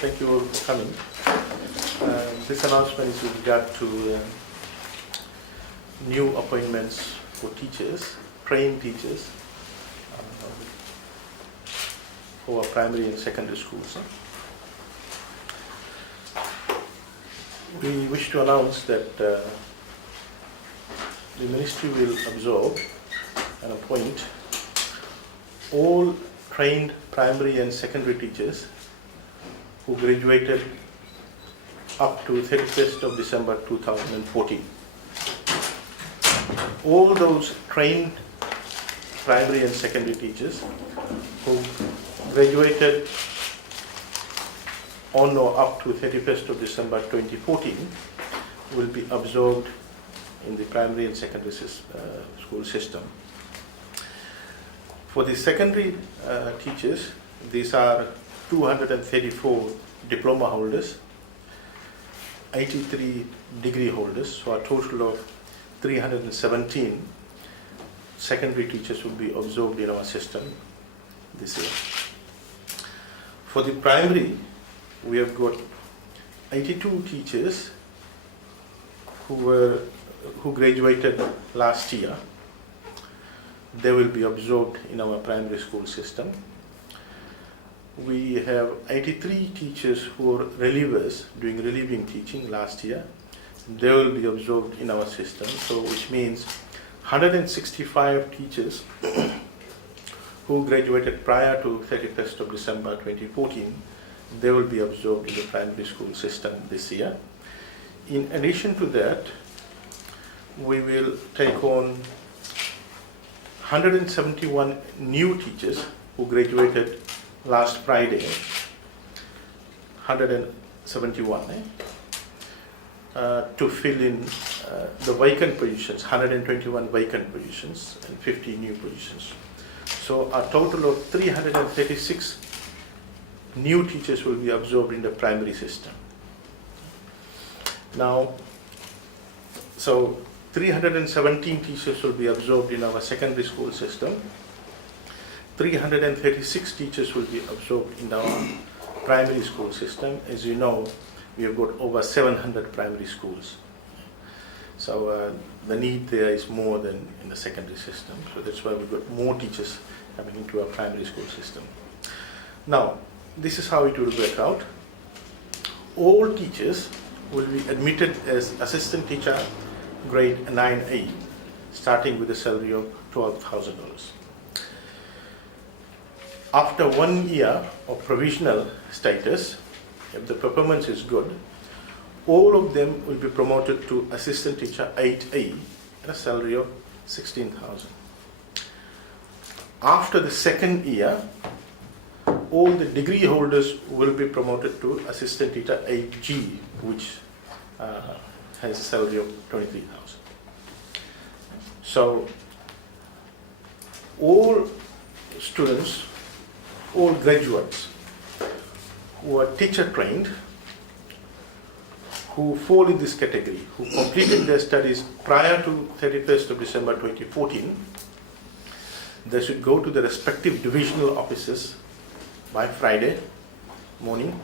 Thank you all for coming. This announcement is with regard to new appointments for teachers, trained teachers for primary and secondary schools. We wish to announce that the Ministry will absorb and appoint all trained primary and secondary teachers who graduated up to 31st of December 2014. All those trained primary and secondary teachers who graduated on or up to 31st of December 2014 will be absorbed in the primary and secondary school system. For the secondary teachers, these are 234 diploma holders, 83 degree holders, so a total of 317 secondary teachers will be absorbed in our system this year. For the primary, we have got 82 teachers who graduated last year. They will be absorbed in our primary school system. We have 83 teachers who are relievers doing relieving teaching last year. They will be absorbed in our system, so which means 165 teachers who graduated prior to 31st of December 2014, they will be absorbed in the primary school system this year. In addition to that, we will take on 171 new teachers who graduated last Friday, 171, to fill in the vacant positions, 121 vacant positions and 50 new positions. So a total of 336 new teachers will be absorbed in the primary system. Now, so 317 teachers will be absorbed in our secondary school system. 336 teachers will be absorbed in our primary school system. As you know, we have got over 700 primary schools. So the need there is more than in the secondary system. So that's why we've got more teachers coming into our primary school system. Now, this is how it will work out. All teachers will be admitted as assistant teacher grade 9A, starting with a salary of $12,000. After 1 year of provisional status, if the performance is good, all of them will be promoted to assistant teacher 8A at a salary of $16,000. After the second year, all the degree holders will be promoted to assistant teacher 8G, which has a salary of $23,000. So all students, all graduates who are teacher trained, who fall in this category, who completed their studies prior to 31st of December 2014, they should go to the respective divisional offices by Friday morning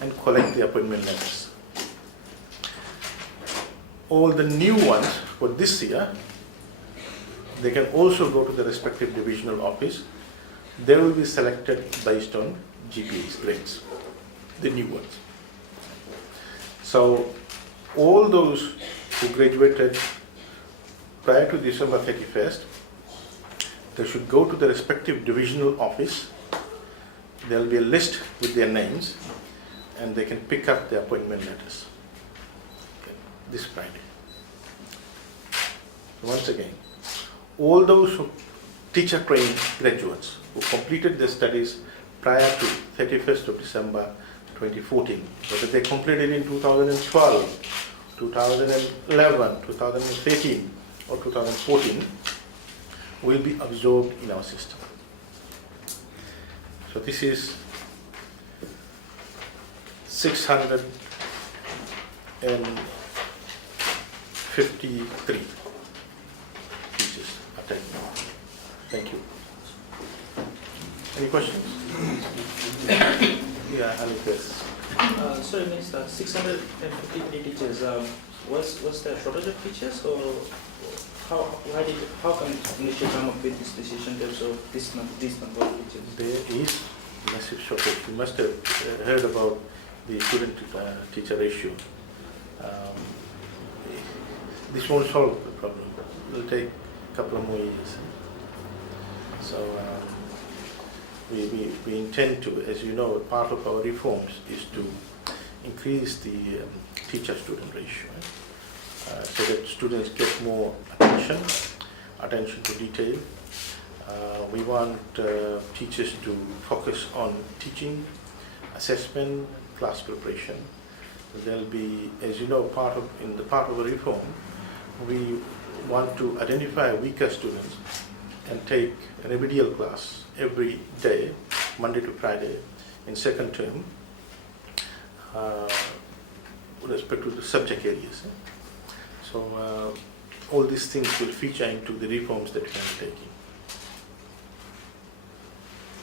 and collect the appointment letters. All the new ones for this year, they can also go to the respective divisional office. They will be selected based on GPA's grades, the new ones. So all those who graduated prior to December 31st, they should go to the respective divisional office. There will be a list with their names and they can pick up the appointment letters this Friday. Once again, all those who teacher trained graduates who completed their studies prior to 31st of December 2014, whether they completed in 2012, 2011, 2013 or 2014, will be absorbed in our system. So this is 653 teachers attending. Thank you. Any questions? Yeah, Alex. Sorry, Minister, 653 teachers. Was there a shortage of teachers, or how come ministry come up with this decision to absorb this number of teachers? There is massive shortage. You must have heard about the student teacher ratio. Um, this won't solve the problem. It will take a couple of more years. So we intend to, as you know, part of our reforms is to increase the teacher-student ratio, so that students get more attention to detail. We want teachers to focus on teaching, assessment, class preparation. There'll be, as you know, in the part of the reform, we want to identify weaker students and take a remedial class every day, Monday to Friday, in second term, with respect to the subject areas. So all these things will feature into the reforms that we are taking.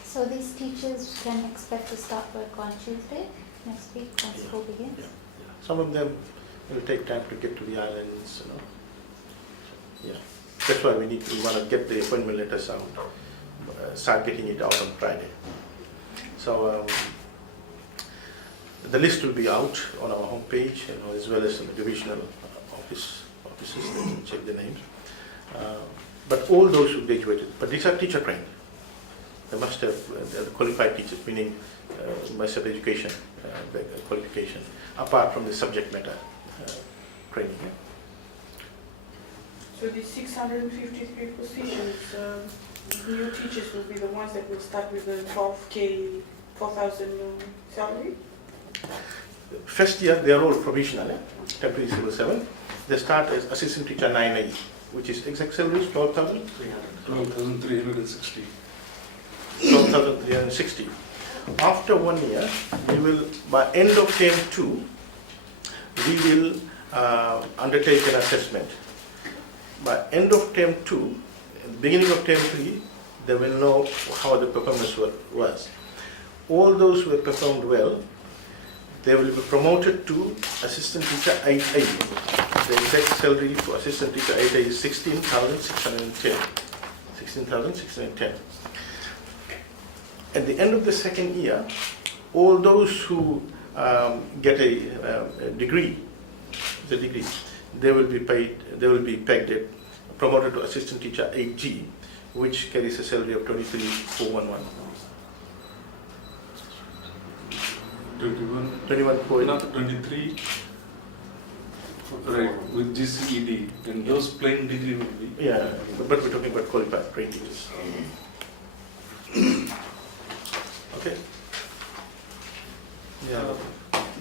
So these teachers can expect to start work on Tuesday next week when school begins? Yeah. Some of them will take time to get to the islands, Yeah. That's why we want to get the appointment letters out, start getting it out on Friday. So the list will be out on our homepage, as well as in the divisional offices. They can check the names. But all those who graduated, but these are teacher trained. They must have qualified teachers, meaning master education qualification, apart from the subject matter training. So the 653 positions, new teachers will be the ones that will start with the 4,000 salary? First year, they are all provisional, temporary civil servant. They start as assistant teacher 9A, which is exact salary 12,000? 12,360. 12,360. After 1 year, we will, by end of term 2, we will undertake an assessment. By end of term 2, beginning of term 3, they will know how the performance was. All those who have performed well, they will be promoted to assistant teacher 8A. The exact salary for assistant teacher 8A is 16,610. 16,610. At the end of the second year, all those who get a degree, they will be paid. They will be pegged at, promoted to assistant teacher 8G, which carries a salary of 23,411. 21. Not 23. Right, with GCED, and those plain degree will be. Yeah, but we're talking about qualified trained teachers. Okay. Yeah.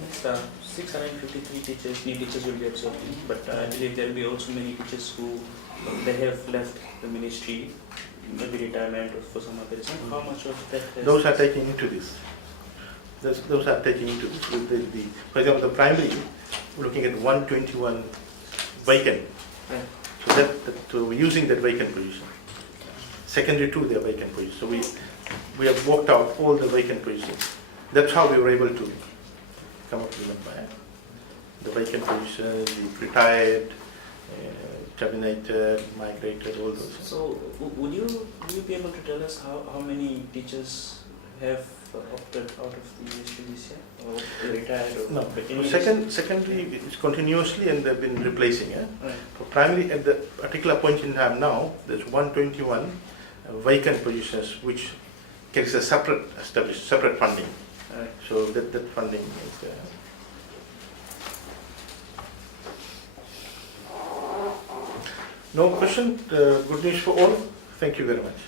Next, 653 teachers, new teachers will be absorbed, but I believe there will be also many teachers who they have left the ministry, maybe retirement or for some other reason. How much of that? Those are taking into this. Those are taking into this. For example, the primary, we're looking at 121 vacant. Yeah. So we're using that vacant position. Secondary too, they are vacant positions. So we have worked out all the vacant positions. That's how we were able to come up with the number. The vacant positions, the retired, terminated, migrated, all those. So would you be able to tell us how many teachers have opted out of the ministry this year, or retired? Or no, secondary is continuously, and they've been replacing. Right. For primary, at the particular point in time now, there's 121 vacant positions which carries a separate funding. Right. So that funding is there. No question. Good news for all. Thank you very much.